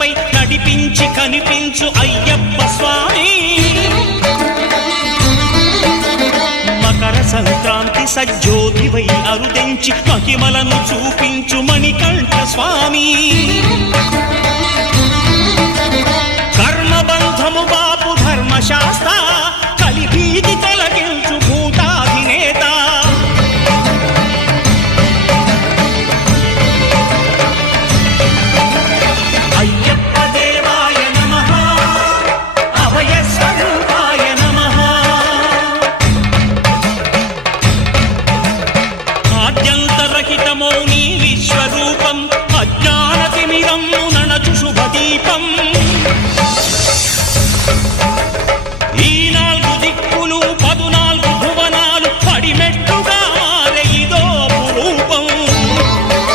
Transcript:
పై నడిపించి కనిపించు అయ్యప్ప స్వామి. మకర సంక్రాంతి సజ్జోతివై అరుదించి మహిమలను చూపించు మణికంఠ స్వామి. కర్మబంధము బాపు ధర్మశాస్త్ర కలిభీతి తొలగించు భూతాధినేత. అయ్యప్ప దేవాయ నమః, అభయ స్వరూపాయ నమః. ఆద్యంతరహితమౌ నీ విశ్వరూపం, అజ్ఞానతిమిరం నణచు శుభదీపం.